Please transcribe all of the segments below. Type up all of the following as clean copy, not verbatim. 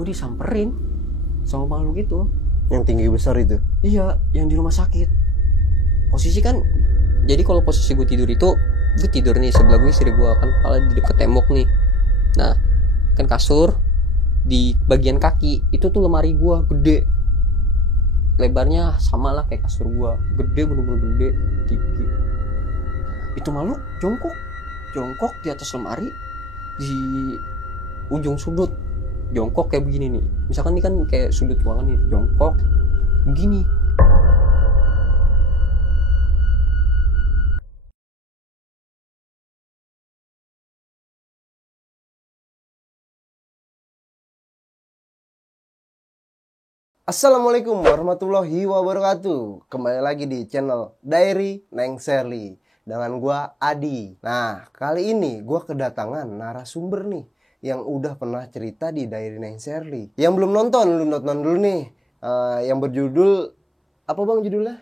gue disamperin sama makhluk itu. Yang tinggi besar itu? Iya, yang di rumah sakit. Posisi kan, jadi kalau posisi gue tidur itu, gue tidur nih sebelah gue istri gue kan kepala di deket tembok nih. Nah, kan kasur di bagian kaki itu tuh lemari gue gede, lebarnya sama lah kayak kasur gue, gede, bener-bener gede, tinggi. Itu makhluk jongkok di atas lemari di ujung sudut, jongkok kayak begini nih. Misalkan ini kan kayak sudut ruangan nih, jongkok begini. Assalamualaikum warahmatullahi wabarakatuh. Kembali lagi di channel Diary Neng Sherly dengan gua Adi. Nah, kali ini gua kedatangan narasumber nih yang udah pernah cerita di Diary Neng Sherly. Yang belum nonton, lu nonton dulu nih. Yang berjudul apa bang judulnya?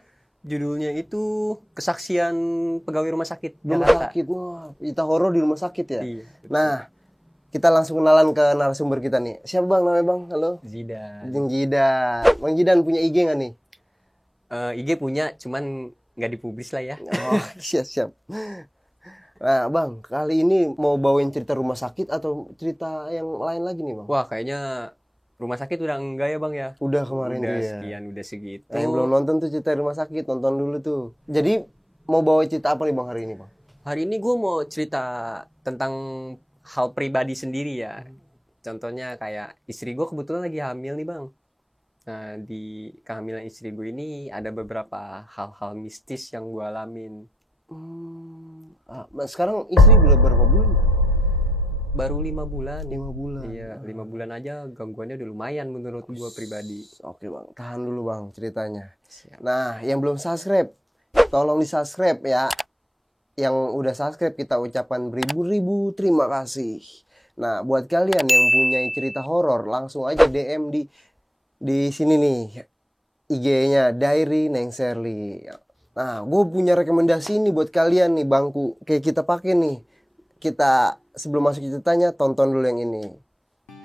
Judulnya itu Kesaksian Pegawai Rumah Sakit Rumah Jakarta. sakit. Wah, cerita horor di rumah sakit ya. Iya, betul. Nah, kita langsung kenalan ke narasumber kita nih. Siapa bang namanya bang? Halo. Zidan. Bang Jidan. Bang Jidan punya IG nggak nih? IG punya, cuman nggak dipublis lah ya. Oh, siap. Nah, bang, kali ini mau bawain cerita rumah sakit atau cerita yang lain lagi nih, bang? Wah, kayaknya rumah sakit udah enggak ya bang ya? Udah kemarin Udah tuh ya. sekian, udah segitu. Nah, yang belum nonton tuh cerita rumah sakit, nonton dulu tuh. Jadi mau bawa cerita apa nih bang hari ini, bang? Hari ini gue mau cerita tentang hal pribadi sendiri ya. Contohnya kayak istri gue kebetulan lagi hamil nih bang. Nah, di kehamilan istri gue ini ada beberapa hal-hal mistis yang gue alamin. Sekarang istri udah berapa bulan? Baru 5 bulan. 5 bulan. Iya, 5 bulan aja gangguannya udah lumayan menurut gue pribadi. Oke bang, tahan dulu bang ceritanya. Siap. Nah, yang belum subscribe, tolong di subscribe ya. Yang udah subscribe kita ucapkan beribu-ribu terima kasih. Nah, buat kalian yang punya cerita horor langsung aja DM di sini nih IG-nya Diary Neng Sherly. Nah, gue punya rekomendasi nih buat kalian nih bangku kayak kita pakai nih. Kita sebelum masuk ceritanya tonton dulu yang ini.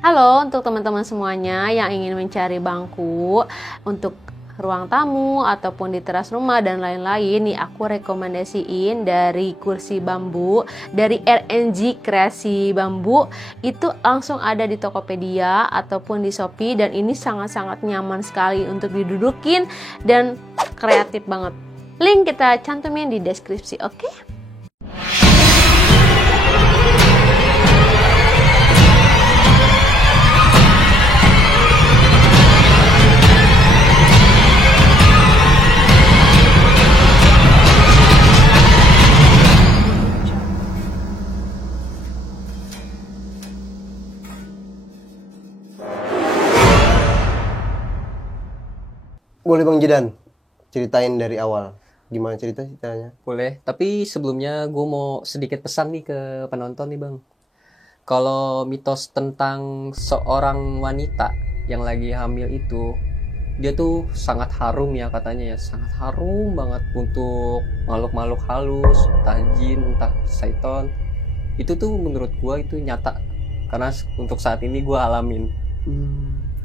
Halo untuk teman-teman semuanya yang ingin mencari bangku untuk ruang tamu ataupun di teras rumah dan lain-lain nih, aku rekomendasiin dari kursi bambu dari RNG Kreasi Bambu. Itu langsung ada di Tokopedia ataupun di Shopee dan ini sangat-sangat nyaman sekali untuk didudukin dan kreatif banget. Link kita cantumin di deskripsi, oke? Boleh Bang Jidan ceritain dari awal gimana ceritanya? Boleh, tapi sebelumnya gue mau sedikit pesan nih ke penonton nih bang. Kalau mitos tentang seorang wanita yang lagi hamil itu, dia tuh sangat harum ya katanya ya, sangat harum banget untuk makhluk-makhluk halus, entah jin, entah syaiton. Itu tuh menurut gue itu nyata, karena untuk saat ini gue alamin.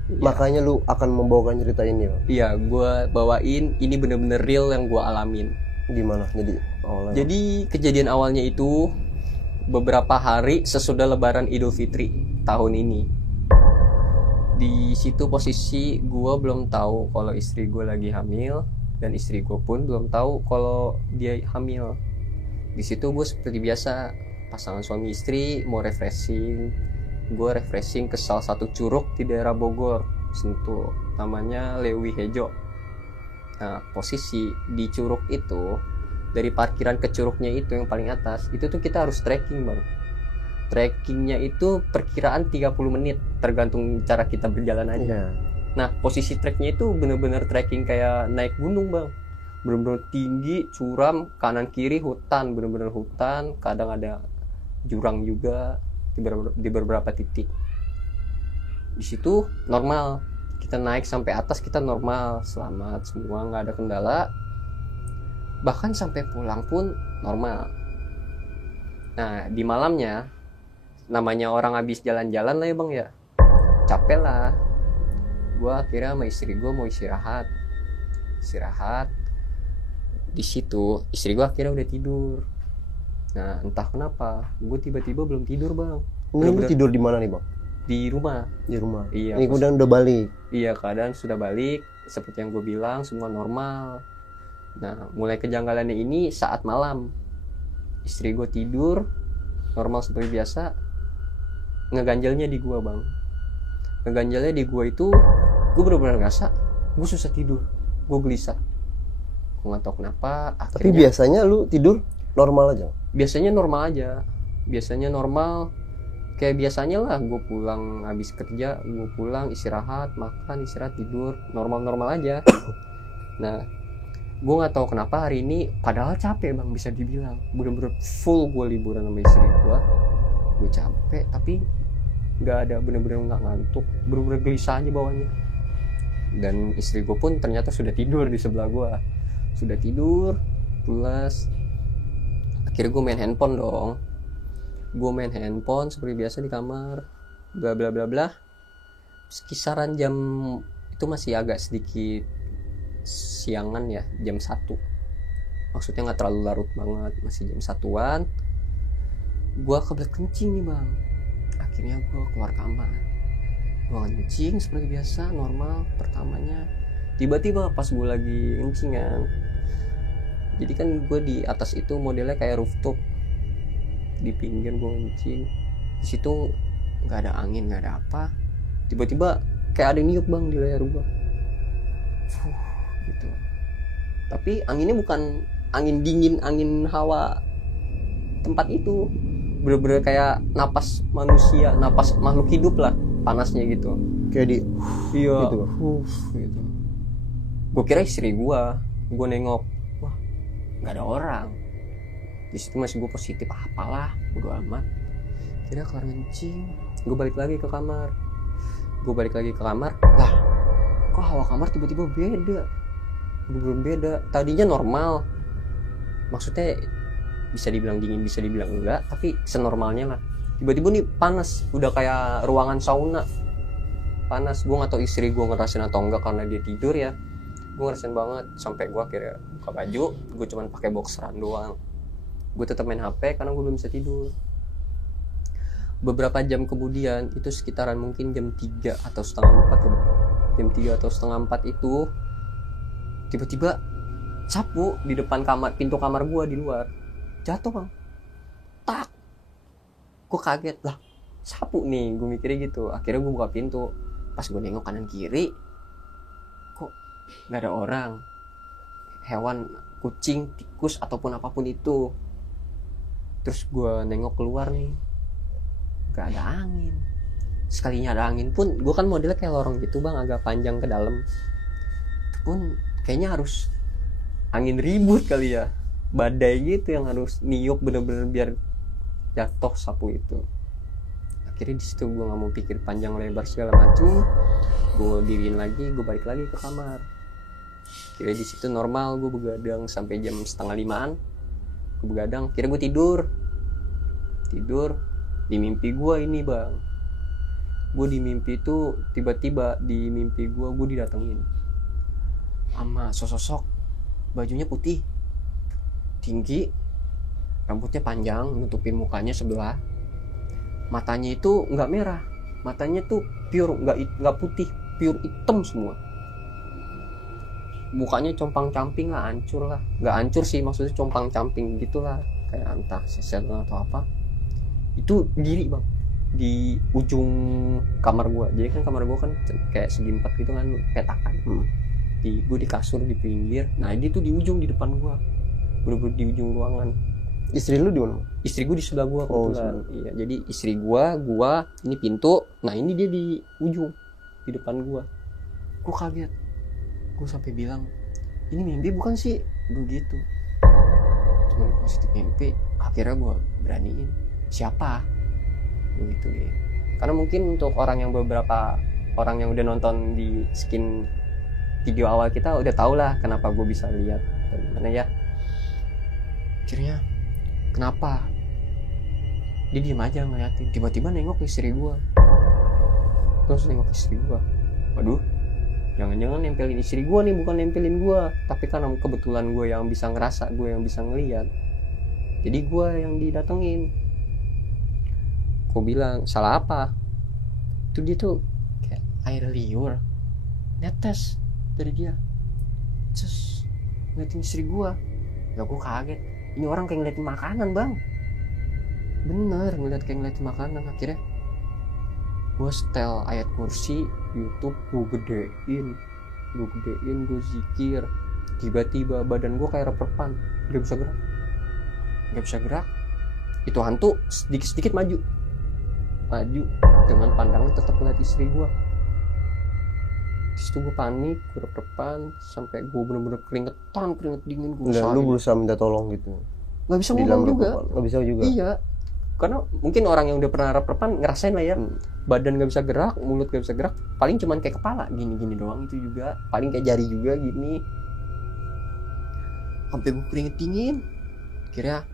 Ya. Makanya lu akan membawakan cerita ini Bang? Iya, gue bawain ini bener-bener real yang gue alamin. Gimana? Jadi awalnya? Jadi kejadian awalnya itu beberapa hari sesudah Lebaran Idul Fitri tahun ini. Di situ posisi gue belum tahu kalau istri gue lagi hamil dan istri gue pun belum tahu kalau dia hamil. Di situ gue seperti biasa pasangan suami istri mau refreshing. Gue refreshing ke salah satu curug di daerah Bogor, Sentul, namanya Lewi Hejo. Nah, posisi di curug itu, dari parkiran ke curugnya itu yang paling atas, itu tuh kita harus trekking bang. Trekkingnya itu perkiraan 30 menit, tergantung cara kita berjalan aja. Nah, posisi treknya itu bener-bener trekking kayak naik gunung bang. Bener-bener tinggi, curam, kanan kiri hutan, bener-bener hutan, kadang ada jurang juga di beberapa titik. Di situ normal, kita naik sampai atas kita normal, selamat semua, nggak ada kendala. Bahkan sampai pulang pun normal. Nah, di malamnya, namanya orang habis jalan-jalan lah ya bang ya, capek lah. Gue akhirnya sama istri gue mau istirahat. Di situ istri gue akhirnya udah tidur. Nah entah kenapa gue tiba-tiba belum tidur bang. Lu tidur di mana nih bang? Di rumah. Iya. Ini kemudian udah balik. Iya, keadaan sudah balik. Seperti yang gue bilang, semua normal. Nah mulai kejanggalannya ini saat malam. Istri gue tidur normal seperti biasa, ngeganjalnya di gue bang. Ngeganjalnya di gue itu, gue benar-benar ngerasa gue susah tidur, gue gelisah. Gue nggak tahu kenapa. Tapi biasanya lu tidur normal aja? Biasanya normal aja. Biasanya normal, kayak biasanya lah. Gue pulang habis kerja, gue pulang istirahat, makan, istirahat, tidur, normal-normal aja. Nah gue nggak tahu kenapa hari ini, padahal capek bang, bisa dibilang bener-bener full gue liburan sama istri gue capek tapi nggak ada, bener-bener nggak ngantuk, bener-bener gelisah aja bawahnya. Dan istri gue pun ternyata sudah tidur di sebelah gue, sudah tidur pulas. Akhirnya gue main handphone dong, seperti biasa di kamar, bla bla bla bla. Kisaran jam itu masih agak sedikit siangan ya, jam 1, maksudnya nggak terlalu larut banget, masih jam 1-an. Gue kebelet kencing nih bang. Akhirnya gue keluar kamar, gue kencing seperti biasa normal. Pertamanya tiba-tiba pas gue lagi kencing kan, jadi kan gue di atas itu modelnya kayak rooftop, di pinggir gue kencing. Di situ nggak ada angin, nggak ada apa, tiba-tiba kayak ada niup bang di leher gue. Gitu. Tapi anginnya bukan angin dingin, angin hawa tempat itu, bener-bener kayak napas manusia, napas makhluk hidup lah, panasnya gitu, kayak di iya gitu. Gitu. Gue kira istri gue nengok, wah nggak ada orang. Di situ masih gue positif, apalah bodo amat. Kira kelar kencing, gue balik lagi ke kamar. Lah kok hawa kamar tiba-tiba beda, belum beda. Tadinya normal, maksudnya bisa dibilang dingin, bisa dibilang enggak, tapi senormalnya lah. Tiba-tiba nih panas, udah kayak ruangan sauna, panas. Gue nggak tahu istri gue ngerasain atau enggak karena dia tidur ya. Gue ngerasain banget, sampai gue akhirnya buka baju, gue cuman pakai boxeran doang. Gue tetap main HP karena gue belum bisa tidur. Beberapa jam kemudian, itu sekitaran mungkin jam 3 atau setengah 4 ya. Jam 3 atau setengah 4 itu tiba-tiba sapu di depan kamar, pintu kamar gue di luar jatuh bang, tak. Gue kaget lah, sapu nih, gue mikirnya gitu. Akhirnya gue buka pintu, pas gue nengok kanan kiri, kok nggak ada orang, hewan, kucing, tikus ataupun apapun itu. Terus gue nengok keluar nih, nggak ada angin. Sekalinya ada angin pun, gue kan modelnya kayak lorong gitu bang, agak panjang ke dalam. Itu pun kayaknya harus angin ribut kali ya, badai gitu yang harus niup bener-bener biar jatuh sapu itu. Akhirnya di situ gue nggak mau pikir panjang lebar segala macam, gue diriin lagi, gue balik lagi ke kamar. Akhirnya di situ normal, gue begadang sampai jam 4:30. Gue begadang, akhirnya gue tidur. Di mimpi gue ini bang, gue di mimpi itu tiba-tiba di mimpi gue didatengin sama sosok, bajunya putih, tinggi, rambutnya panjang, nutupin mukanya sebelah. Matanya itu nggak merah, matanya tuh pure, nggak putih, pure hitam semua. Mukanya compang-camping lah, hancur lah, nggak hancur sih, maksudnya compang-camping gitulah, kayak entah sesel atau apa. Itu diri bang di ujung kamar gua. Jadi kan kamar gua kan kayak segi 4 gitu kan, petakan. Gue di kasur di pinggir. Nah dia tuh di ujung, di depan gua, bener-bener di ujung ruangan. Istri lu di mana? Istri gua di sebelah gua kebetulan. Iya, jadi istri gua ini pintu. Nah ini dia di ujung, di depan gua. Gua kaget. Gua sampai bilang, ini mimpi bukan sih? Gue gitu. Cuman positif mimpi. Akhirnya gua beraniin, siapa? Begitu ya. Karena mungkin untuk beberapa orang yang udah nonton di skin video awal kita udah tau lah kenapa gue bisa lihat dan gimana ya. Akhirnya kenapa? Dia diem aja ngeliatin, tiba-tiba nengok istri gue. Terus nengok istri gue, waduh, jangan-jangan nempelin istri gue nih, bukan nempelin gue. Tapi karena kebetulan gue yang bisa ngerasa, gue yang bisa ngeliat, jadi gue yang didatengin. Gue bilang, salah apa? Itu dia tuh kayak air liur netes dari dia, terus ngeliatin istri gue. Lah gue kaget, ini orang kayak ngeliatin makanan bang, bener ngeliat kayak ngeliatin makanan. Akhirnya gue setel ayat kursi YouTube, gue gedein, gue zikir. Tiba-tiba badan gue kayak reperpan, gak bisa gerak. Itu hantu sedikit-sedikit maju, dengan pandangan tetap ngeliat istri gue. Terus gue panik, gue reperpan sampai gue bener-bener keringet dingin. Lu berusaha minta tolong gitu? Nggak bisa ngomong juga. Nggak bisa juga? Iya, karena mungkin orang yang udah pernah reperpan ngerasain lah ya. Badan nggak bisa gerak, mulut nggak bisa gerak, paling cuman kayak kepala gini doang. Itu juga paling kayak jari juga gini. Sampai gue keringet dingin, kira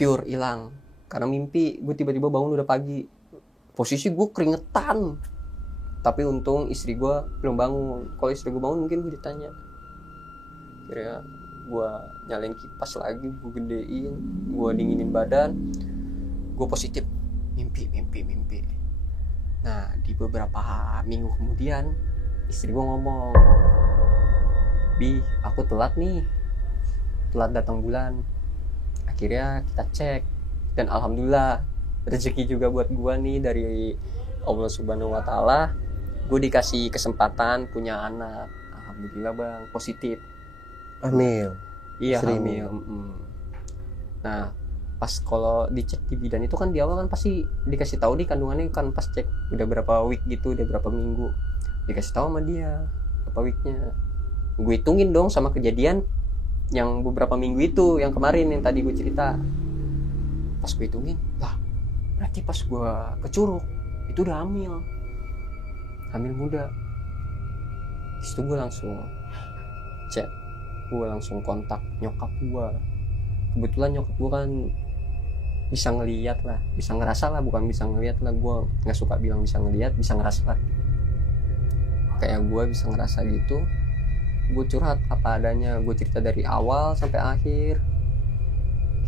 pure hilang karena mimpi. Gue tiba-tiba bangun udah pagi, posisi gue keringetan, tapi untung istri gue belum bangun. Kalau istri gue bangun mungkin gue ditanya. Kira gue nyalain kipas lagi, gue gedein, gue dinginin badan, gue positif mimpi. Nah di beberapa minggu kemudian istri gue ngomong, Bi, aku telat datang bulan. Akhirnya kita cek, dan alhamdulillah rezeki juga buat gue nih dari Allah Subhanahu Wa Taala. Gue dikasih kesempatan punya anak, alhamdulillah bang, positif. Hamil. Iya, hamil. Nah pas kalau dicek di bidan itu kan di awal kan pasti dikasih tahu di kandungannya kan, pas cek udah berapa week gitu, udah berapa minggu, dikasih tahu sama dia berapa weeknya. Gue hitungin dong sama kejadian yang beberapa minggu itu, yang kemarin yang tadi gue cerita. Pas gue hitungin, lah berarti pas gue ke Curug itu udah hamil muda. Disitu gue langsung chat, gue langsung kontak nyokap gue. Kebetulan nyokap gue kan bisa ngeliat lah, bisa ngerasa lah, bukan bisa ngeliat lah, gue nggak suka bilang bisa ngeliat, bisa ngerasa lah. Kayak gue bisa ngerasa gitu. Gue curhat apa adanya, gue cerita dari awal sampai akhir.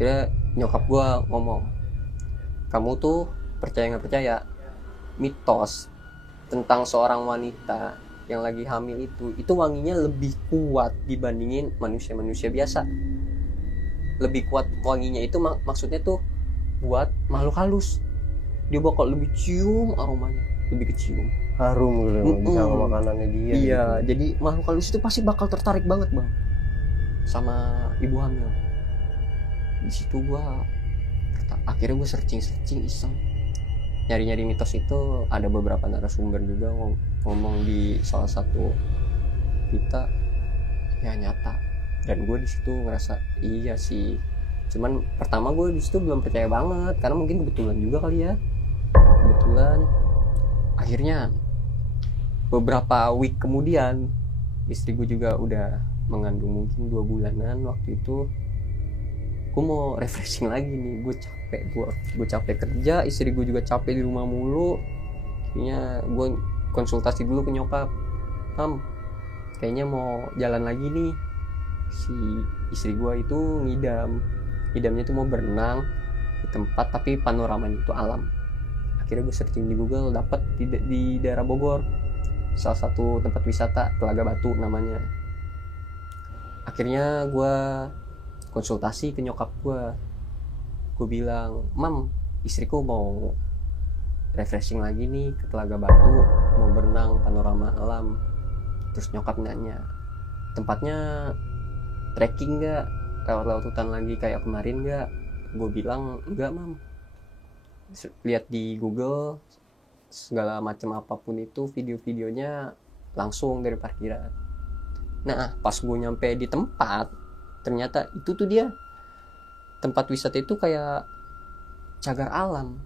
Kira nyokap gue ngomong, kamu tuh percaya nggak percaya, mitos tentang seorang wanita yang lagi hamil itu wanginya lebih kuat dibandingin manusia biasa. Lebih kuat wanginya itu maksudnya tuh buat makhluk halus, dia bakal lebih cium aromanya, lebih kecium, harum gitu sama makanannya dia. Iya gitu. Jadi makhluk halus itu pasti bakal tertarik banget bang sama ibu hamil. Di situ akhirnya gue searching iseng, nyari mitos itu. Ada beberapa narasumber juga ngomong di salah satu berita, ya nyata. Dan gue di situ ngerasa iya sih. Cuman pertama gue di situ belum percaya banget karena mungkin kebetulan juga kali ya. Akhirnya beberapa week kemudian istri gue juga udah mengandung, mungkin 2 bulanan waktu itu. Gue mau refreshing lagi nih, gue capek kerja, istri gue juga capek di rumah mulu. Akhirnya gue konsultasi dulu ke nyokap, kayaknya mau jalan lagi nih. Si istri gue itu ngidamnya tuh mau berenang di tempat tapi panoramanya itu alam. Akhirnya gue searching di Google, dapet di daerah Bogor salah satu tempat wisata, Telaga Batu namanya. Akhirnya gue konsultasi ke nyokap gue bilang, Mam, istriku mau refreshing lagi nih ke Telaga Batu, mau berenang panorama alam. Terus nyokap nanya, tempatnya trekking gak, lewat hutan lagi kayak kemarin gak? Gue bilang enggak Mam, lihat di Google segala macam apapun itu video-videonya langsung dari parkiran. Nah pas gue nyampe di tempat, ternyata itu tuh dia tempat wisata itu kayak cagar alam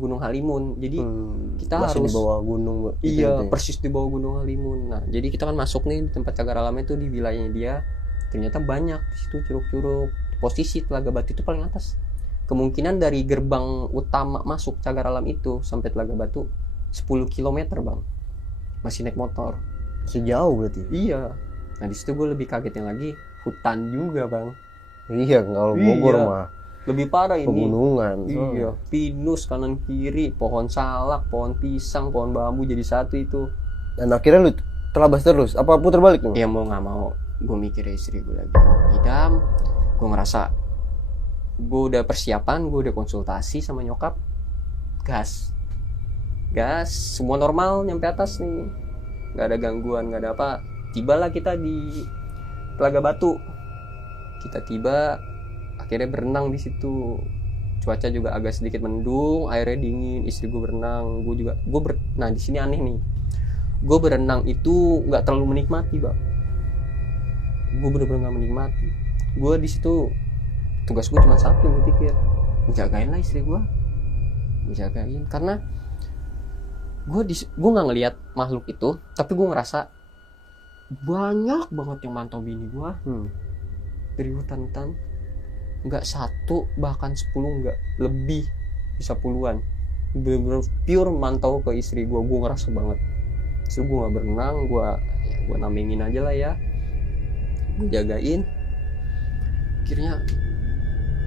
Gunung Halimun. Jadi kita masih harus di bawah gunung. Iya gitu. Persis di bawah Gunung Halimun. Nah jadi kita kan masuk nih di tempat cagar alamnya itu di wilayahnya dia. Ternyata banyak di situ curug-curug. Posisi Telaga Batu itu paling atas. Kemungkinan dari gerbang utama masuk cagar alam itu sampai Telaga Batu 10 kilometer bang, masih naik motor. Sejauh berarti. Iya. Nah di situ gue lebih kagetnya lagi, hutan juga bang. Iya, kalau Bogor Iya. mah Lebih parah ini. pegunungan. Iya, pinus kanan kiri, pohon salak, pohon pisang, pohon bambu jadi satu itu. Dan akhirnya lu terabas terus. Apa putar balik nih? Ya mau nggak mau, gue mikir istri gue lagi idam. Gue ngerasa gue udah persiapan, gue udah konsultasi sama nyokap. Gas, semua normal nyampe atas nih, nggak ada gangguan, nggak ada apa. Tibalah kita di Telaga Batu. Kita tiba, akhirnya berenang di situ. Cuaca juga agak sedikit mendung, airnya dingin. Istri gue berenang, nah di sini aneh nih. Gue berenang itu nggak terlalu menikmati, bang. Gue bener-bener nggak menikmati. Gue di situ tugas gue cuma satu, gue pikir jagain lah istri gue, jagain. Karena gue nggak ngelihat makhluk itu, tapi gue ngerasa banyak banget yang mantau bini gue. Dari hutan-hutan, nggak satu, bahkan 10, nggak lebih, bisa puluhan. Bener-bener pure mantau ke istri gue ngerasa banget. So gue nggak berenang, gue namengin aja lah ya, gue jagain. Akhirnya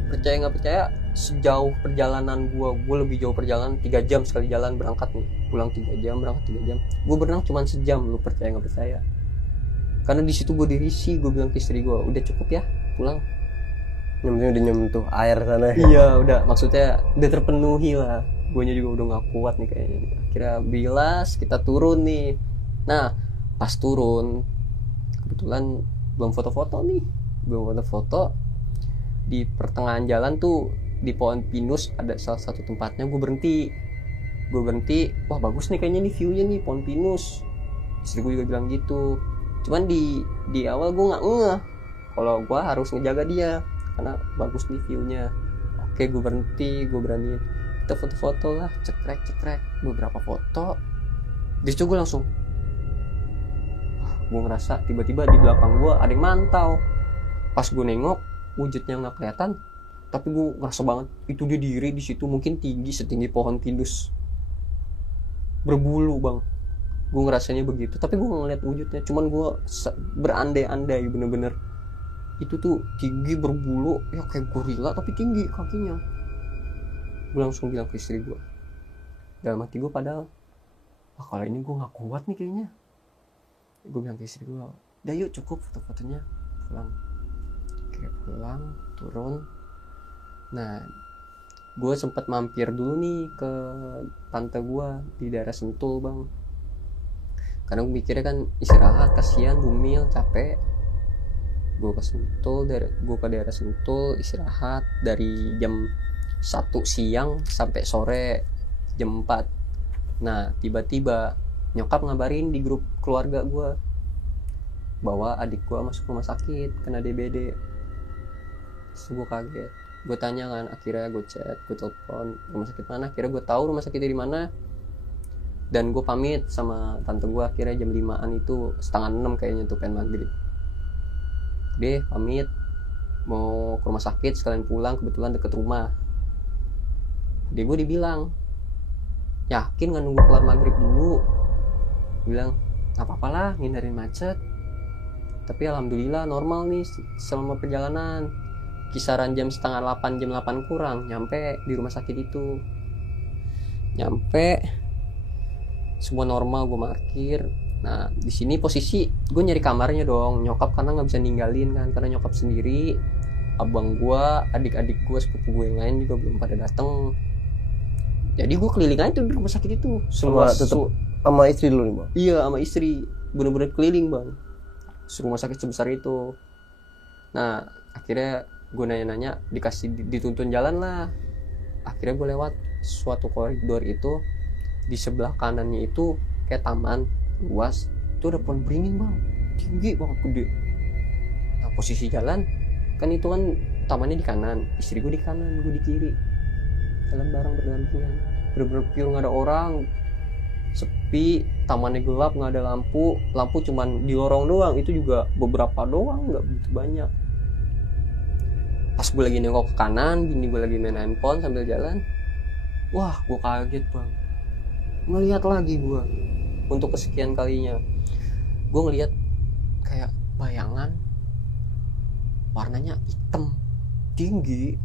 percaya nggak percaya, sejauh perjalanan gue lebih jauh perjalanan, 3 jam sekali jalan berangkat nih, pulang 3 jam, berangkat 3 jam. Gue berenang cuma sejam, lu percaya nggak percaya? Karena di situ gue dirisi, gue bilang ke istri gue, udah cukup ya, pulang. Yang penting udah nyentuh air sana. Iya udah, maksudnya udah terpenuhi lah. Guanya juga udah nggak kuat nih kayaknya. Akhirnya bilas, kita turun nih. Nah pas turun, kebetulan belum foto-foto nih, di pertengahan jalan tuh, di pohon pinus ada salah satu tempatnya. Gue berhenti, wah bagus nih kayaknya nih viewnya nih, pohon pinus. Istri gue juga bilang gitu. Cuman di awal gue nggak ngeh kalau gue harus ngejaga dia karena bagus nih viewnya. Oke, gue berhenti, gue berani kita foto-foto lah, cekrek beberapa foto. Di situ gue langsung, gue ngerasa tiba-tiba di belakang gue ada yang mantau. Pas gue nengok, wujudnya nggak kelihatan, tapi gue ngerasa banget itu dia diri di situ, mungkin tinggi setinggi pohon pinus, berbulu bang. Gue ngerasanya begitu, tapi gue nggak ngeliat wujudnya, cuman gue berandai-andai bener-bener itu tuh tinggi, berbulu, ya kayak gorila tapi tinggi kakinya. Gue langsung bilang ke istri gue, dalam hati gue padahal, wah kalau ini gue nggak kuat nih kayaknya. Gue bilang ke istri gue, udah yuk cukup foto-fotonya, pulang. Kayak pulang, turun. Nah gue sempat mampir dulu nih ke tante gue di daerah Sentul bang, karena gue mikirnya kan istirahat, kasihan Bumil capek. Gue ke daerah Sentul istirahat dari jam 1 siang sampai sore jam 4. Nah tiba-tiba nyokap ngabarin di grup keluarga gue bahwa adik gue masuk rumah sakit kena DBD. Terus gue kaget, gue tanya kan, akhirnya gue chat, gue telepon rumah sakit mana. Akhirnya gue tahu rumah sakitnya di mana, dan gue pamit sama tante gue. Akhirnya jam 5-an itu, 5:30 kayaknya tuh, pengen maghrib. Deh pamit mau ke rumah sakit sekalian pulang, kebetulan deket rumah. Dia gue dibilang, yakin nggak nunggu kelar maghrib dulu? Bilang nggak apa-apa lah, ngindarin macet. Tapi alhamdulillah normal nih selama perjalanan. Kisaran jam 7:30, jam 8 kurang nyampe di rumah sakit itu. Nyampe semua normal, gue parkir. Nah di sini posisi gue nyari kamarnya dong, nyokap karena nggak bisa ninggalin kan, karena nyokap sendiri, abang gue, adik-adik gue, sepupu gue yang lain juga belum pada dateng. Jadi gue keliling aja tuh di rumah sakit itu. Sama istri dulu nih bang? Iya sama istri, bener-bener keliling bang, rumah sakit sebesar itu. Nah akhirnya gue nanya-nanya, dituntun jalan lah. Akhirnya gue lewat suatu koridor itu, di sebelah kanannya itu kayak taman luas, itu ada pohon beringin bang, tinggi banget, gede. Nah posisi jalan kan itu kan tamannya di kanan, istri gue di kanan, gue di kiri, jalan bareng berdampingan. Bener-bener pure nggak ada orang, sepi, tamannya gelap, nggak ada lampu cuman di lorong doang, itu juga beberapa doang, nggak begitu banyak. Pas gue lagi nengok ke kanan, bini gue lagi main handphone sambil jalan. Wah gue kaget bang, ngelihat lagi gue untuk kesekian kalinya. Gue ngelihat kayak bayangan warnanya hitam, tinggi,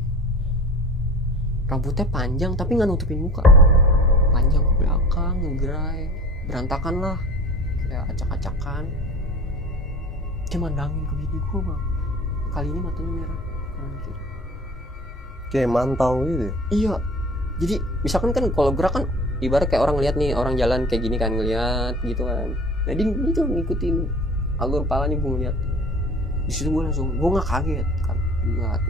rambutnya panjang tapi nggak nutupin muka, panjang ke belakang, ngegerai, berantakan lah, kayak acak-acakan. Dia mandangin ke bini gue bang, kali ini matanya merah kanan kiri, kayak mantau gitu. iya. Jadi misalkan kan kalau gerak kan ibarat kayak orang lihat nih, orang jalan kayak gini kan, ngeliat gitu kan. Nah dia itu ngikutin alur palanya, gue ngeliat. Di situ gue nggak kaget kan,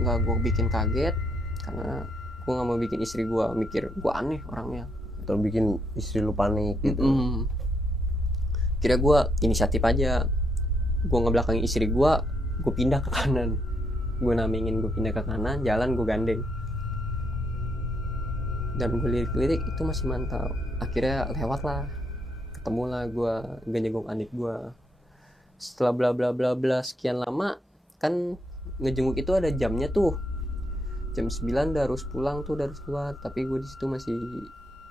nggak gue bikin kaget karena gue nggak mau bikin istri gue mikir gue aneh orangnya, atau bikin istri lu panik gitu. Kira gue inisiatif aja, gue ngebelakangi istri gue pindah ke kanan, gue namengin gue pindah ke kanan, jalan gue gandeng, dan gue lirik-lirik itu masih mantap. Akhirnya lewat lah, ketemu lah gue ngejenguk adik gue. Setelah bla bla bla bla sekian lama kan, ngejenguk itu ada jamnya tuh, jam 9 udah harus pulang tuh, udah harus keluar. Tapi gue di situ masih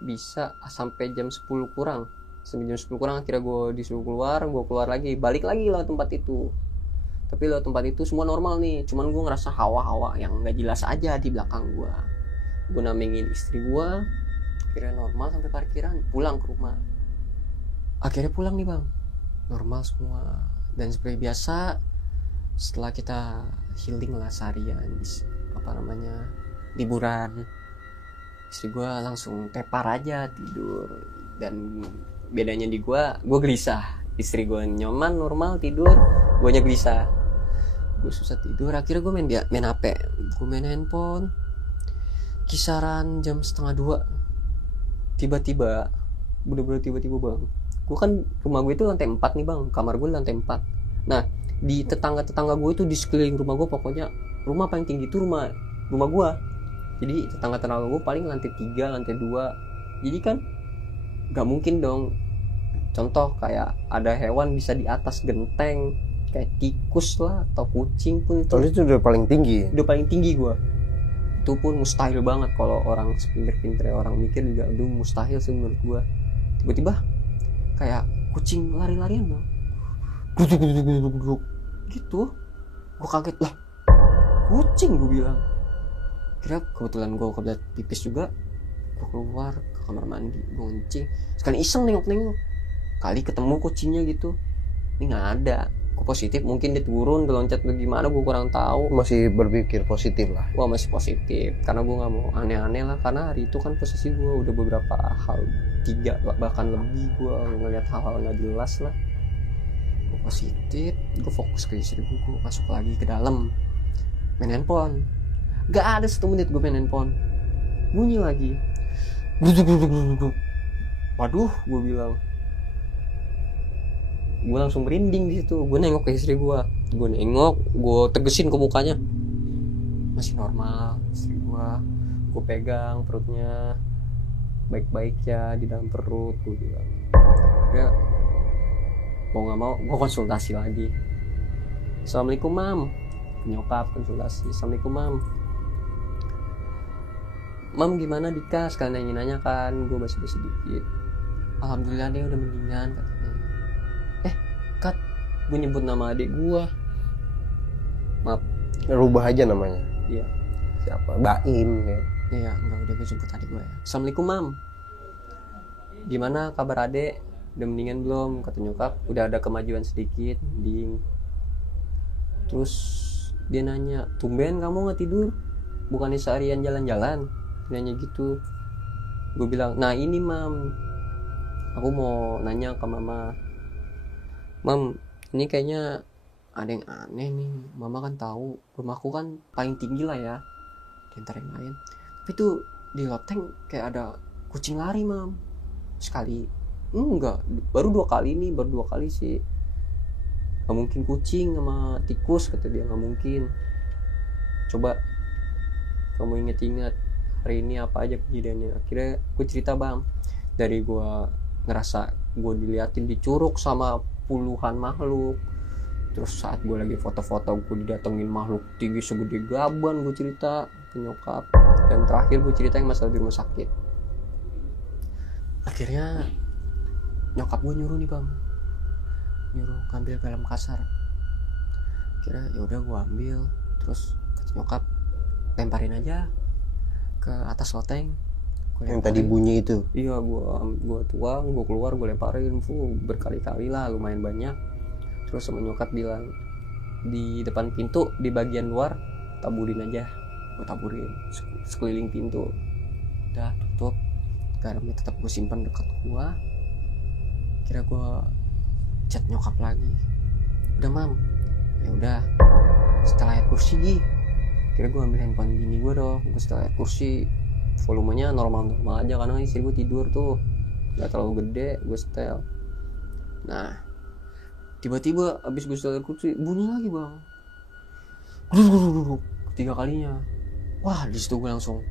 bisa sampai jam 10 kurang. Sampai jam 10 kurang akhirnya gue disuruh keluar, gue keluar lagi, balik lagi lewat tempat itu. Tapi lewat tempat itu semua normal nih, cuman gue ngerasa hawa-hawa yang nggak jelas aja di belakang gue. Gue namengin istri gue, akhirnya normal sampai parkiran, pulang ke rumah. Akhirnya pulang nih bang, normal semua. Dan seperti biasa, setelah kita healing lah seharian, liburan, istri gue langsung tepar aja tidur. Dan bedanya di gue gelisah, istri gue nyaman normal tidur, gue nya gelisah, gue susah tidur. Akhirnya gue main HP, gue main handphone. Kisaran jam 1:30 tiba-tiba, bener-bener tiba-tiba bang. Gue kan rumah gue itu lantai 4 nih bang, kamar gue lantai 4. Nah di tetangga-tetangga gue itu di sekeliling rumah gue, pokoknya rumah paling tinggi itu rumah gue. Jadi tetangga-tetangga gue paling lantai 3, lantai 2. Jadi kan gak mungkin dong, contoh kayak ada hewan bisa di atas genteng, kayak tikus lah atau kucing pun itu udah paling tinggi. Udah paling tinggi gue. Itu pun mustahil banget kalau orang sepinter-pinter orang mikir juga, aduh mustahil sih menurut gue. Tiba-tiba kayak kucing lari-larian bang, duduk gitu. Gue kaget lah, kucing gue bilang. Kira kebetulan gue kebelet pipis juga, gue keluar ke kamar mandi, gue ngencing, sekali iseng nengok-nengok, kali ketemu kucingnya gitu. Ini nggak ada. Gue positif, mungkin dia turun, dia loncat ke gimana, gue kurang tahu. Masih berpikir positif lah. Wah masih positif, karena gue nggak mau aneh-aneh lah. Karena hari itu kan posisi gue udah beberapa hal, 3 bahkan lebih, gue ngeliat hal-hal nggak jelas lah. Gue positif, gue fokus ke istri gue masuk lagi ke dalam, main handphone. Gak ada 1 menit gue main handphone, bunyi lagi, duduk. Waduh, gue bilang. Gue langsung merinding di situ. Gue nengok ke istri gue, gue tegesin ke mukanya, masih normal istri gue. Gue pegang perutnya, baik-baik ya di dalam perut, gue bilang. Ya mau nggak mau gue konsultasi lagi. Assalamualaikum mam, nyokap konsultasi. Assalamualaikum mam, gimana Dika, sekalian nanya kan. Gue basa-basi dikit. Alhamdulillah dia udah mendingan katanya. Kat, gue nyebut nama adik gue, maaf, Rubah aja namanya. iya, Siapa? Baim ya. iya, enggak, udah gue jemput adik gue ya. Assalamualaikum mam, gimana kabar adek, udah mendingan belum? Kata nyokap, udah ada kemajuan sedikit, mending. Terus dia nanya, tumben kamu gak tidur, bukannya seharian jalan-jalan? Dia nanya gitu. Gue bilang, nah ini mam, aku mau nanya ke mama. Mam, ini kayaknya ada yang aneh nih. Mama kan tahu rumahku kan paling tinggi lah ya di antara yang lain. Tapi tuh di loteng kayak ada kucing lari mam. Sekali, enggak, baru 2 kali nih, baru 2 kali sih. Gak mungkin kucing sama tikus, kata dia, gak mungkin. Coba kamu inget-inget hari ini apa aja kejadiannya. Akhirnya gue cerita bang, dari gue ngerasa gue diliatin di curug sama puluhan makhluk. Terus saat gue lagi foto-foto, gue didatengin makhluk tinggi segede gaban, gue cerita ke nyokap. Dan terakhir gue cerita yang masalah di rumah sakit. Akhirnya nyokap gue nyuruh nih bang, nyuruh ngambil garam kasar. Kira ya udah gue ambil, terus kata nyokap lemparin aja ke atas loteng. Yang tadi bunyi itu. Iya, gue tuang, gue keluar, gue lemparin, berkali-kali lah, lumayan banyak. Terus sama nyokap bilang di depan pintu di bagian luar taburin aja, gue taburin sekeliling pintu. Udah tutup, garamnya tetap gue simpan dekat gue. Kira gue chat nyokap lagi, udah mam, ya udah setelah air kursi. Kira gue ambil handphone bini gue dong, gue setelah air kursi volumenya normal aja karena istri gue tidur tuh, nggak terlalu gede, gue setel. Nah tiba-tiba abis gue setel air kursi bunyi lagi bang, ketiga kalinya. Wah di situ gue langsung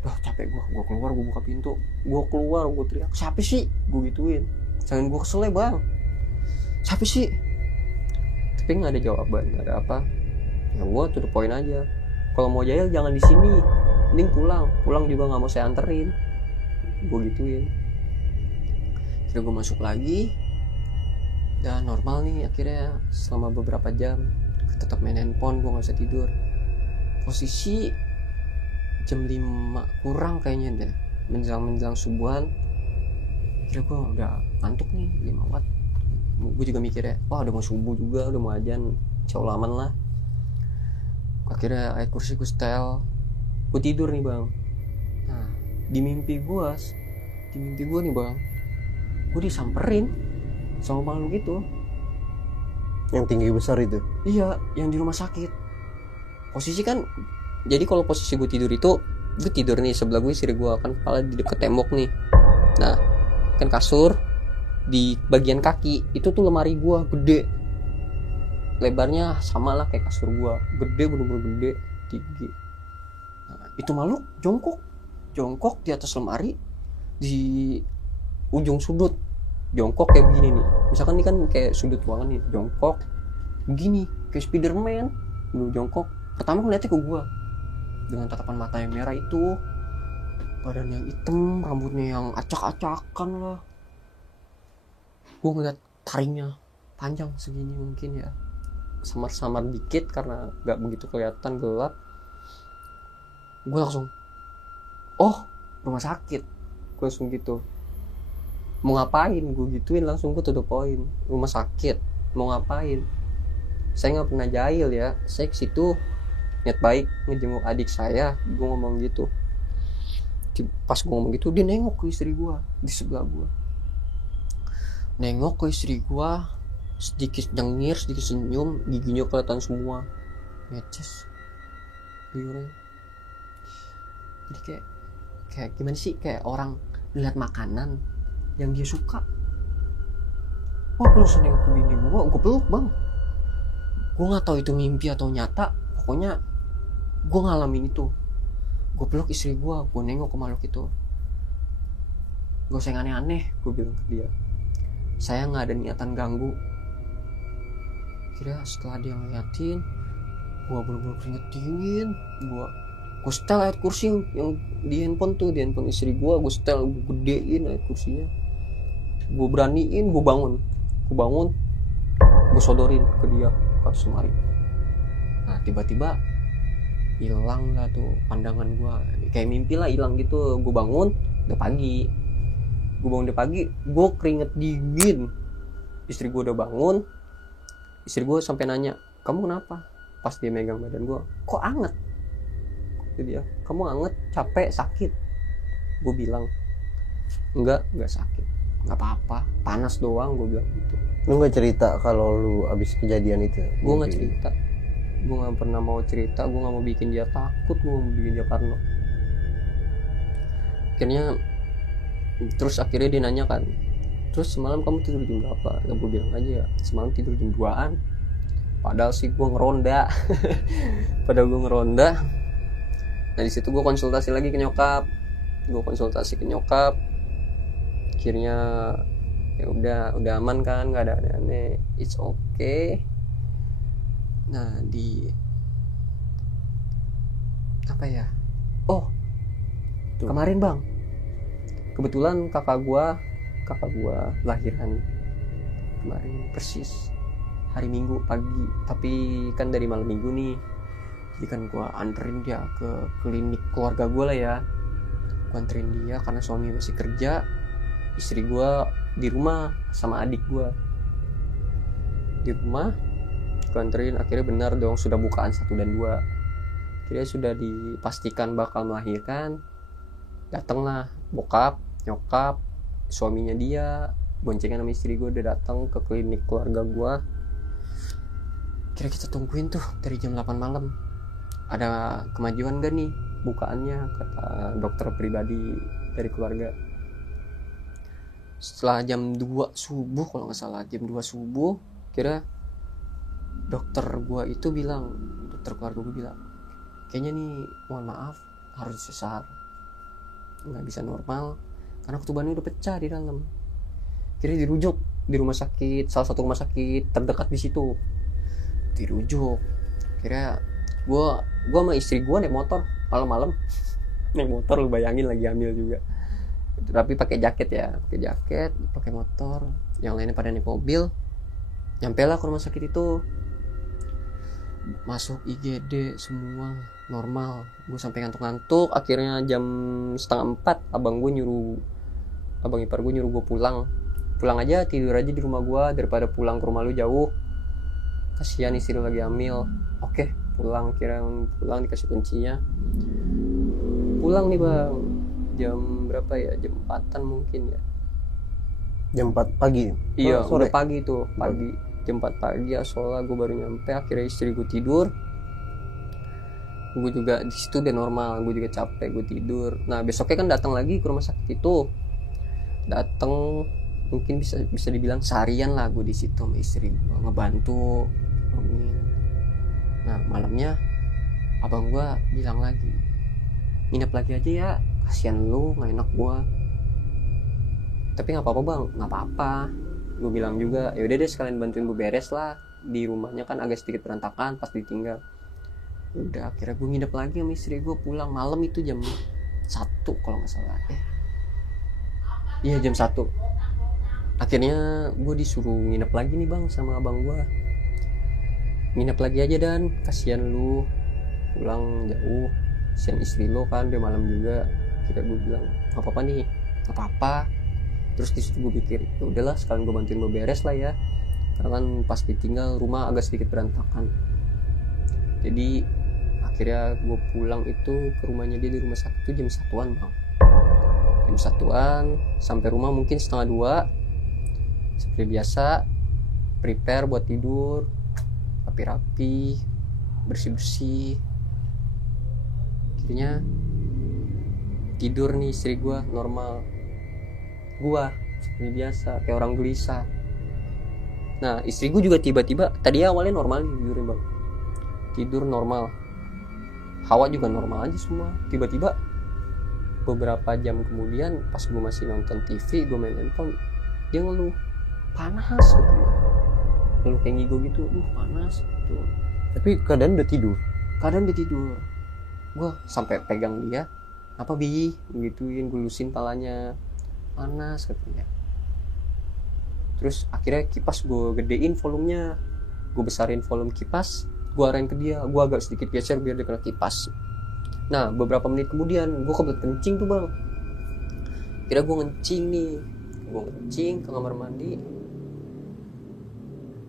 capek, gue keluar, gue buka pintu, gue keluar, gue teriak siapa sih, gue gituin. Jangan gue kesel bang, siapa sih, tapi nggak ada jawaban, nggak ada apa. Ya gue to the point aja, kalau mau jahil jangan di sini, mending pulang juga nggak mau saya anterin, gue gituin. Akhirnya gue masuk lagi, dan normal nih. Akhirnya selama beberapa jam tetap main handphone, gue nggak bisa tidur. Posisi jam 5 kurang kayaknya deh, menjelang subuhan. Akhirnya gue udah ngantuk nih, 5 watt. Gue juga mikir ya, wah udah mau subuh juga, udah mau azan, jauh laman lah. Akhirnya ayat kursi gue setel, gue tidur nih bang. Nah di mimpi gue nih bang, gue disamperin sama makhluk itu yang tinggi besar itu. Iya, yang di rumah sakit. Posisi kan, jadi kalau posisi gue tidur itu, gue tidur nih sebelah gue istri gue, kan kepala di deket tembok nih. Nah kan kasur di bagian kaki itu tuh lemari gue gede, lebarnya sama lah kayak kasur gue, gede, bener-bener gede, tinggi. Nah, itu makhluk jongkok di atas lemari, di ujung sudut, jongkok kayak begini nih. Misalkan ini kan kayak sudut ruangan nih, jongkok begini kayak Spiderman, dulu jongkok. Pertama ngeliatnya ke gue dengan tatapan mata yang merah itu, badan yang hitam, rambutnya yang acak-acakan lah. Gue ngeliat taringnya panjang segini mungkin ya, samar-samar dikit karena gak begitu kelihatan, gelap. Gue langsung, oh rumah sakit. Gue langsung gitu, mau ngapain, gue gituin langsung. Gue to the point, rumah sakit mau ngapain. Saya gak pernah jahil ya, saya kesitu niat baik ngejenguk adik saya. Gue ngomong gitu. Pas gue ngomong gitu, dia nengok ke istri gue di sebelah gue, nengok ke istri gue, sedikit nyengir, sedikit senyum, giginya kelihatan semua ngeces, liurnya. Jadi kayak gimana sih, kayak orang lihat makanan yang dia suka. Wah gue langsung nengok ke bini gue peluk bang. Gue nggak tahu itu mimpi atau nyata, pokoknya gue ngalamin itu. Gue peluk istri gue nengok ke makhluk itu. Gak usah yang aneh-aneh, gue bilang ke dia, saya nggak ada niatan ganggu. Kira setelah dia ngeliatin, gue bener-bener keringet dingin. Gue setel ayat kursi yang di handphone tuh, di handphone istri gue setel, gue gedein ayat kursinya. Gue beraniin, gue bangun, gue sodorin ke dia, ke atas lemari. Nah tiba-tiba hilang lah tuh pandangan gue, kayak mimpi lah, hilang gitu. Gue bangun udah pagi, gue keringet dingin. Istri gue udah bangun, istri gue sampai nanya, kamu kenapa? Pas dia megang badan gue, kok anget? Kata dia, kamu anget, capek, sakit? Gue bilang, enggak sakit, nggak apa-apa, panas doang, gue bilang gitu. Lu nggak cerita kalau lu abis kejadian itu? Gue nggak cerita, gue nggak pernah mau cerita, gue nggak mau bikin dia takut, gue mau bikin dia parno. Akhirnya dia nanya kan, terus semalam kamu tidur jam berapa? Ya gue bilang aja ya, semalam tidur jam 2-an. Padahal sih gue ngeronda. Nah di situ gue konsultasi lagi ke nyokap. Akhirnya ya udah aman kan, nggak ada aneh-aneh, it's okay. Nah di apa ya? Oh kemarin bang, kebetulan kakak gua lahiran kemarin persis hari Minggu pagi, tapi kan dari malam Minggu nih, jadi kan gua anterin dia ke klinik keluarga gua lah ya. Gua anterin dia karena suami masih kerja, istri gua di rumah sama adik gua di rumah. Gua anterin, akhirnya benar dong, sudah bukaan 1 dan 2. Akhirnya sudah dipastikan bakal melahirkan. Datanglah bokap, nyokap, suaminya dia, boncengan sama istri gue udah datang ke klinik keluarga gue. Kira kita tungguin tuh dari jam 8 malam. Ada kemajuan gak nih bukaannya, kata dokter pribadi dari keluarga. Setelah jam 2 subuh, kalau gak salah jam 2 subuh, kira dokter keluarga gue bilang, kayaknya nih mohon maaf harus sesar, nggak bisa normal karena ketubannya udah pecah di dalam. Kira dirujuk di rumah sakit, salah satu rumah sakit terdekat di situ, dirujuk. Kira gua sama istri gua naik motor malam-malam naik motor, lu bayangin lagi hamil juga, tapi pakai jaket, pakai motor, yang lainnya pada naik mobil. Nyampe lah ke rumah sakit itu, masuk IGD semua normal. Gue sampai ngantuk-ngantuk. Akhirnya jam 3:30 abang ipar gue nyuruh gue pulang aja, tidur aja di rumah gue daripada pulang ke rumah lu jauh, kasihan istri lu lagi hamil. Oke, pulang. Pulang, dikasih kuncinya, pulang nih bang. Jam berapa ya, jam 4-an mungkin ya, Jam 4 pagi. iya sore. udah pagi tuh, pagi jam 4 pagi ya, soalnya gue baru nyampe. Akhirnya istri gue tidur, gue juga di situ udah normal, gue juga capek, gue tidur. Nah besoknya kan datang lagi ke rumah sakit itu, datang mungkin bisa dibilang seharian lah gue di situ sama istri gue, ngebantu. Nah malamnya abang gue bilang lagi, nginep lagi aja ya, kasihan lu, nggak enak gue. Tapi nggak apa-apa bang, nggak apa-apa. Gue bilang juga, ya udah deh sekalian bantuin gue beres lah, di rumahnya kan agak sedikit berantakan pas ditinggal. Udah, akhirnya gue nginep lagi sama istri gue. Pulang malam itu jam 1 kalau nggak salah. Iya jam 1. Akhirnya gue disuruh nginep lagi nih bang sama abang gue. Nginep lagi aja dan kasihan lu pulang jauh, kasihan istri lo kan udah malam juga. Akhirnya gue bilang nggak apa-apa nih, nggak apa-apa. Terus di situ gue pikir, ya udahlah sekalian gue bantuin gue beres lah ya, karena kan pas ditinggal rumah agak sedikit berantakan. Jadi akhirnya gue pulang itu ke rumahnya dia di rumah sakit itu jam 1-an bang. Jam 1-an sampai rumah mungkin 1:30. Seperti biasa, prepare buat tidur, rapi-rapi, bersih-bersih. Akhirnya tidur nih istri gue normal, gue seperti biasa kayak orang gelisah. Nah istri gue juga tiba-tiba, tadi awalnya normal tidurnya bang, tidur normal, Hawa juga normal aja semua. Tiba-tiba beberapa jam kemudian pas gue masih nonton TV, gue main handphone, dia ngeluh panas gitu, ngeluh kayak ngigo gitu, panas gitu. Tapi keadaan udah tidur. Gue sampai pegang dia, apa bi, gituin, gue lusin palanya, panas katanya. Terus akhirnya kipas gue gedein volumenya, gue besarin volume kipas, gue arahin ke dia, gue agak sedikit geser biar dia kena kipas. Nah beberapa menit kemudian gue kebelet kencing tuh bang. Kira gue ngencing ke kamar mandi,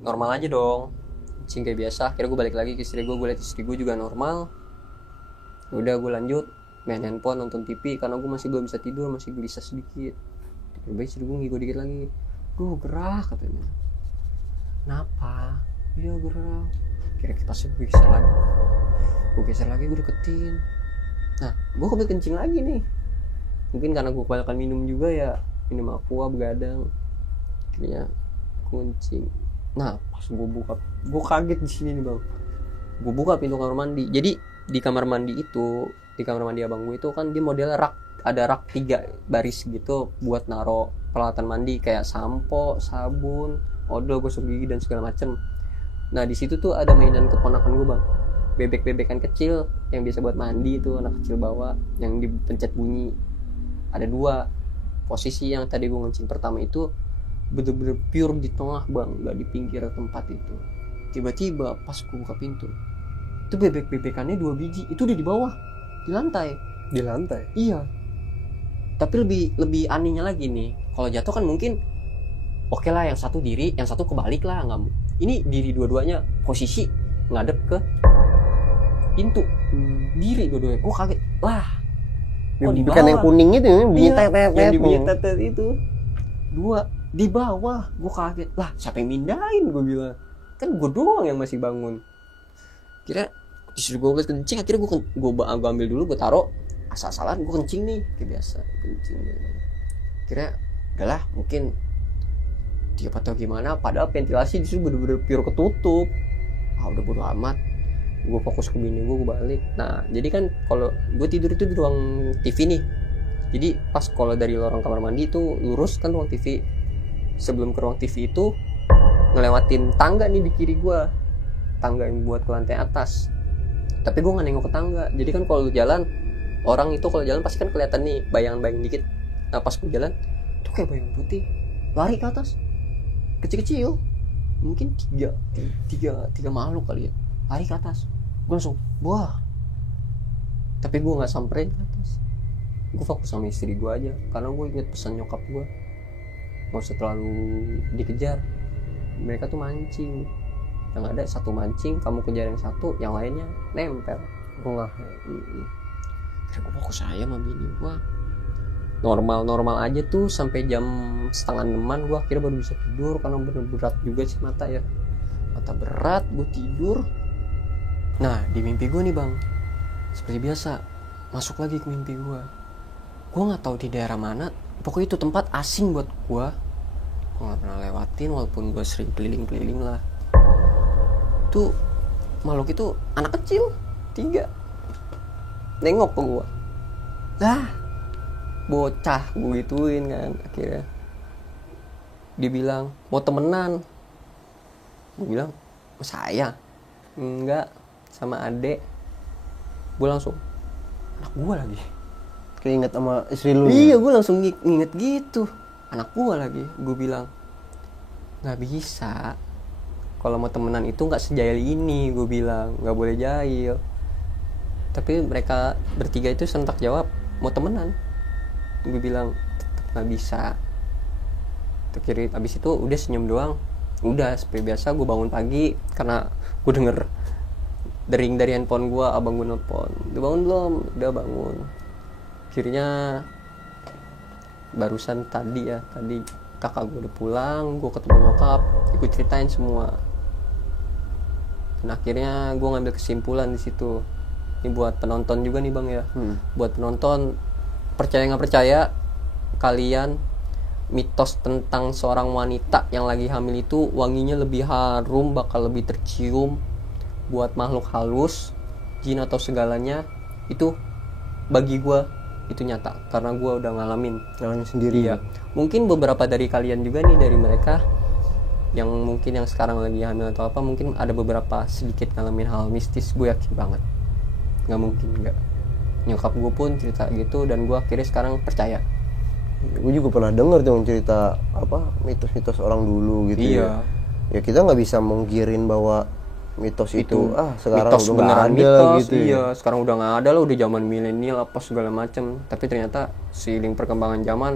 normal aja dong, kencing kayak biasa. Akhirnya gue balik lagi ke istri gue liat istri gue juga normal. Udah gue lanjut main handphone, nonton TV karena gue masih belum bisa tidur, masih gelisah sedikit. Tiba-tiba istri gue ngigo dikit lagi, duh gerah katanya. Kenapa? Iya gerah. Kira kipasnya gue geser lagi, gue deketin. Nah gue kebelet kencing lagi nih, mungkin karena gue kebanyakan minum juga ya, minum aqua begadang. Akhirnya gue kencing. Nah pas gue kaget di sini nih bang. Gue buka pintu kamar mandi. Jadi di kamar mandi abang gue itu kan dia model rak, ada rak 3 baris gitu buat naro peralatan mandi kayak sampo, sabun, odol, gosok gigi dan segala macem. Nah di situ tuh ada mainan keponakan gue bang, bebek-bebekan kecil yang biasa buat mandi itu, anak kecil bawa, yang dipencet bunyi. Ada 2. posisi yang tadi gue ngencing pertama itu bener-bener pure di tengah bang, nggak di pinggir tempat itu. Tiba-tiba pas gue buka pintu itu bebek-bebekannya 2 biji itu udah di bawah di lantai. Di lantai. Iya, tapi lebih anehnya lagi nih, kalau jatuh kan mungkin oke lah, yang satu diri, yang satu kebalik lah, nggak. Ini diri dua-duanya posisi ngadep ke pintu, diri dua-duanya. Gue kaget, wah. Bukan yang kuning itu, bunyi tetet. Yang bunyi tetet itu 2 di bawah. Gue kaget, lah siapa yang mindahin, gue bilang. Kan gue doang yang masih bangun. Kira disuruh gue kencing, akhirnya gue ambil dulu, gue taruh asal-asalan, gue kencing nih kayak biasa, kencing. Kira udahlah mungkin tiap atau gimana, padahal ventilasi disitu bener-bener pure ketutup. Udah bodo amat, gue fokus ke bini gue balik. Nah jadi kan kalau gue tidur itu di ruang TV nih, jadi pas kalau dari lorong kamar mandi itu lurus kan ruang TV. Sebelum ke ruang TV itu ngelewatin tangga nih di kiri gue, tangga yang buat ke lantai atas. Tapi gue nggak nengok ke tangga. Jadi kan kalau jalan, orang itu kalau jalan pasti kan kelihatan nih bayang-bayang dikit. Nah pas gue jalan tuh kayak bayang putih lari ke atas, kecil-kecil, mungkin tiga makhluk kali ya, lari ke atas. Gue langsung wah, tapi gue nggak samperin ke atas. Gue fokus sama istri gue aja, karena gue inget pesan nyokap gue, nggak usah terlalu dikejar. Mereka tuh mancing, yang ada satu mancing, kamu kejar yang satu, yang lainnya nempel. Kira gue fokus aja sama bini gue, normal aja tuh sampai jam 5:30 gue akhirnya baru bisa tidur, karena berat juga sih mata berat. Gue tidur. Nah di mimpi gue nih bang, seperti biasa masuk lagi ke mimpi gue nggak tahu di daerah mana, pokoknya itu tempat asing buat gue nggak pernah lewatin, walaupun gue sering keliling lah. Tuh makhluk itu anak kecil 3 nengok ke gue, bocah gue gituin kan. Akhirnya dia bilang mau temenan. Gue bilang saya enggak, sama adek. Gue langsung anak gue lagi, keinget sama istri lu. Iya, gue langsung nginget gitu, anak gue lagi. Gue bilang nggak bisa, kalau mau temenan itu nggak sejail ini. Gue bilang nggak boleh jahil. Tapi mereka bertiga itu sentak jawab mau temenan. Gue bilang tetap nggak bisa. Terkiri abis itu udah senyum doang. Udah seperti biasa gue bangun pagi karena gue denger dering dari handphone gue, abang gue nelfon, udah bangun belum? Udah bangun. Akhirnya barusan tadi kakak gue udah pulang, gue ketemu nyokap, gue ceritain semua. Dan akhirnya gue ngambil kesimpulan di situ. Ini buat penonton juga nih bang ya. Buat penonton, percaya nggak percaya kalian, mitos tentang seorang wanita yang lagi hamil itu wanginya lebih harum, bakal lebih tercium buat makhluk halus, jin atau segalanya, itu bagi gue itu nyata karena gue udah ngalamin sendiri. Iya. Mungkin beberapa dari kalian juga nih, dari mereka yang mungkin yang sekarang lagi hamil atau apa, mungkin ada beberapa sedikit ngalamin hal mistis. Gue yakin banget nggak mungkin nggak. Nyokap gue pun cerita gitu dan gue akhirnya sekarang percaya. Gue juga pernah denger tuh cerita apa mitos-mitos orang dulu gitu. Iya. Ya kita nggak bisa mengkirin bahwa mitos itu sekarang mitos udah nggak ada mitos, gitu. Iya, sekarang udah nggak ada lah, udah zaman milenial apa segala macam. Tapi ternyata seiring perkembangan zaman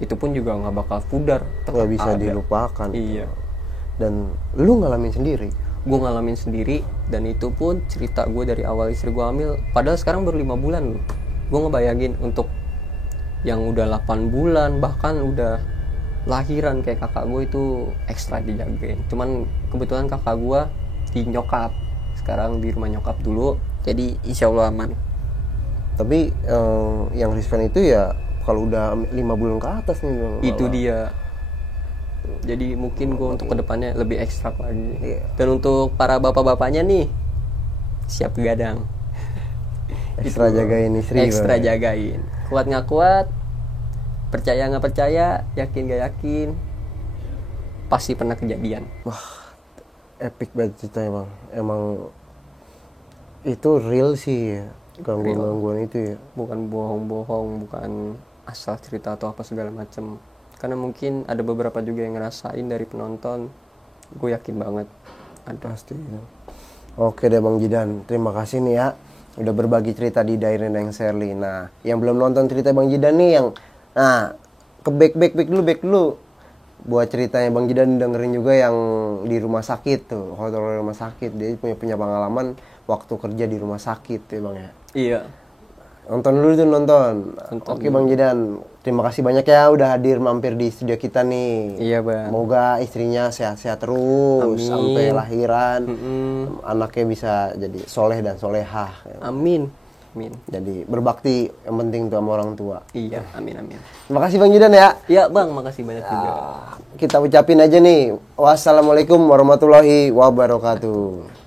itu pun juga nggak bakal pudar, nggak bisa ada. dilupakan. Iya. Dan lu ngalamin sendiri. Gue ngalamin sendiri, dan itu pun cerita gue dari awal istri gue hamil. Padahal sekarang baru 5 bulan loh. Gue ngebayangin untuk yang udah 8 bulan bahkan udah lahiran kayak kakak gue itu ekstra dijagain. Cuman kebetulan kakak gue di nyokap, sekarang di rumah nyokap dulu, jadi insya Allah aman. Tapi yang Rizvan itu ya kalau udah 5 bulan ke atas nih bang, itu dia. Jadi mungkin gue untuk kedepannya lebih ekstra lagi. Iya. Dan untuk para bapak-bapaknya nih, siap gadang. Ekstra jagain istri. Ekstra bang. jagain. Kuat nggak kuat, percaya nggak percaya, yakin nggak yakin, pasti pernah kejadian. Wah, epic banget ceritanya bang. Emang itu real sih ya, gangguan-gangguan itu ya. Bukan bohong-bohong, bukan asal cerita atau apa segala macem, karena mungkin ada beberapa juga yang ngerasain dari penonton. Gue yakin banget ada. Pasti. Oke deh Bang Jidan, terima kasih nih ya udah berbagi cerita di Diary Neng Sherly. Nah, yang belum nonton cerita Bang Jidan nih yang ke back dulu buat ceritanya Bang Jidan, dengerin juga yang di rumah sakit tuh, horor rumah sakit. Dia punya pengalaman waktu kerja di rumah sakit ya Bang ya. Iya. Nonton dulu tuh, nonton. Oke Bang Jidan, terima kasih banyak ya udah hadir mampir di studio kita nih. Iya Bang. Semoga istrinya sehat-sehat terus. Amin. Sampai lahiran, anaknya bisa jadi soleh dan solehah. Amin. Amin. Jadi berbakti yang penting tuh sama orang tua. Iya, amin. Terima kasih Bang Jidan ya. Iya Bang, makasih banyak juga. Kita ucapin aja nih, wassalamualaikum warahmatullahi wabarakatuh.